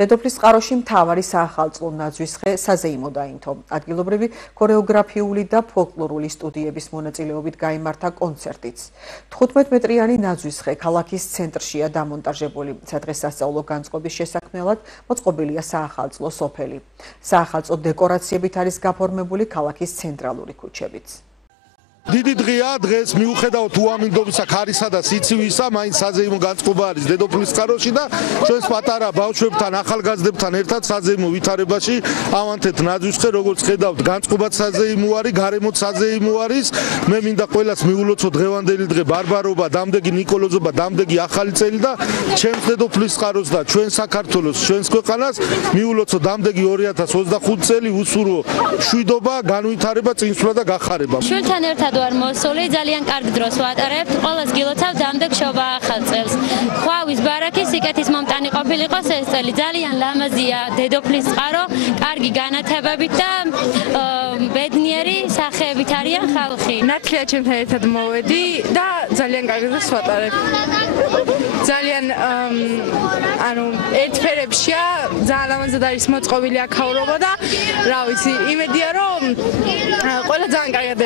დედოფლის წყაროში მთავარი საახალწლო ნაძვის ხე საზეიმო დაინთო. ადგილობრივი ქორეოგრაფიული და ფოლკლორული სტუდიების მონაწილეობით გაიმართა კონცერტიც. 15 მეტრიანი ნაძვის ხე ქალაქის ცენტრშია დამონტაჟებული. სადღესასწაულო განწყობის შესაქმნელად მოწყობილია საახალწლო სოფელი. საახალწლო დეკორაციებით არის გაფორმებული ქალაქის ცენტრალური ქუჩებიც. დიდი დღეა დღეს მიუხედავად უამინდობისა ქარისა და სიცივისა მაინც საზეიმო განწყობა არის დედოფლის წყაროში და ჩვენს პატარა ბავშვებთან ახალგაზრდებთან ერთად საზეიმო ვითარებაში ავანთეთ ნაძვის ხე როგორც ხედავთ განწყობაც საზეიმო არის გარემოც საზეიმო არის მე მინდა ყველას მიულოცო დღევანდელი დღე ბარბარობა დამდეგი ნიკოლოზობა დამდეგი ახალი წელი და ჩემს დედოფლის წყაროს და ჩვენ საქართველოს ჩვენს ქვეყანას მიულოცო დამდეგი 2025 წელი უსურო მშვიდობა განვითარება წინსვლა და გახარება ჩვენთან ერთად ვარ მოსული ძალიან კარგ დროს ვატარებთ ყოველს გილოცავ დამდეგ შობა ახალ წელს ხვავის ბარაქი სიკეთის მომტანი ყოფილიყოს ეს წელი ძალიან ლამაზია დედოფლის წყარო კარგი განათებებით და ბედნიერი სახეებით არიან ხალხი ნათლია ჩემთან ერთად მოვედი და ძალიან კარგ დროს ვატარებ ძალიან ერთფერებშია ძალიან ლამაზად არის მოწყობილი აქაურობა და რა ვიცი იმედია რომ ყველა ძალიან კარგად